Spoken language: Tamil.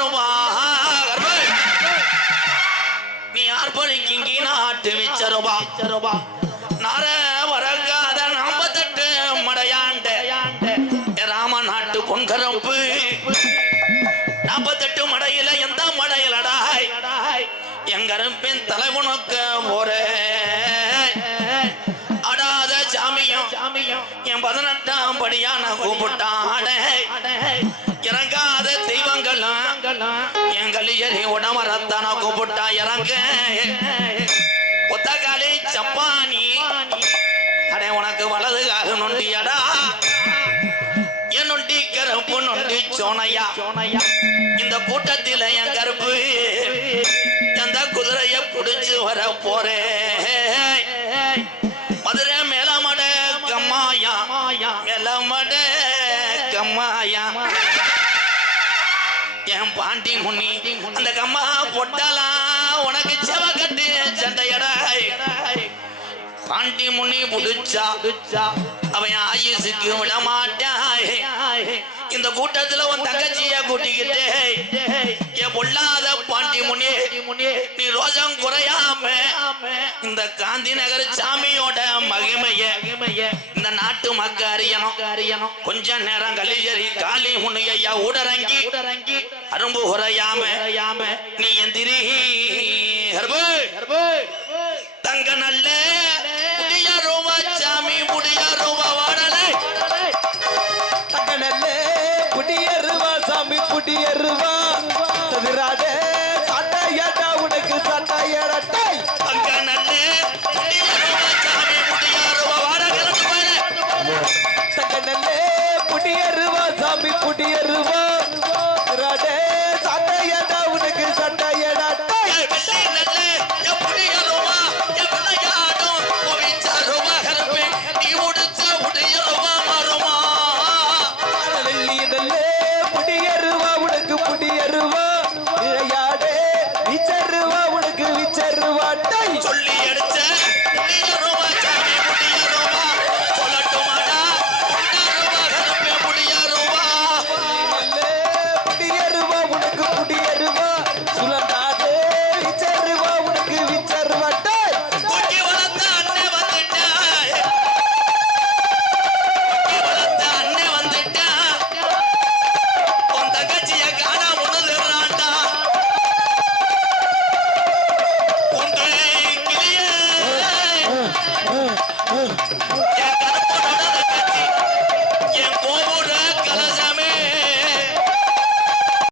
குடியருவா நீ ஆர்ப்பரிக்கிங்கி நாட்டு விச்சருவா நார வரகாத 48 மடையாண்ட ராம நாட்டு பொன்கரப்பு 48 மடையில எந்த மடையிலடாய் எங்கரப்பின் தலைவனுக்கு போரே அடாத சாமியம் என் 18ஆம் படியான கூப்பிட்டாட இறங்காத தெய்வங்களும் என் கலியரி உடமரத்தான கூப்பிட்டா இறங்க ஒத்தகாலி சப்பானி அடே உனக்கு வலது கால நொண்டியடா என் நொண்டி கருப்பு நொண்டி சோனையா இந்த கூட்டத்தில் என் கருப்பு எந்த குதிரைய புடிச்சு வர போறே மதுரை மேலமட கம்மாயா மேலமட கம்மாயா என் பாண்டி முன்னி அந்த கம்மா பொட்டலாம் உனக்கு செவ கட்டு சண்டையடா பாண்டி முன்னி புடிச்சா அவன் ஆயுசுக்கு விட மாட்டாய் இந்த கூட்டத்துல உன் தங்கச்சிய கூட்டிக்கிட்டே என் பொல்லாத பாண்டி முனி நீ ரோஜம் குறையாம இந்த காந்தி நகர் சாமியோட மகிமைய இந்த நாட்டு மக்க அறியணும் கொஞ்ச நேரம் கலிஜரி காளி முன்னையா ஊடரங்கி அரும்பு குறையாம நீ எந்திரி தங்க நல்ல புடிய ரூபா சாமி புடிய ரூபா வாடலை தங்க நல்ல புடிய ரூபா சாமி புடிய ரூபா சதுராஜ சட்டையடா உனக்கு சட்டையடா தங்க நல்ல புடிய ரூபா சாமி புடிய ரூபா வாடலை தங்க நல்ல புடிய ரூபா சாமி புடிய ரூபா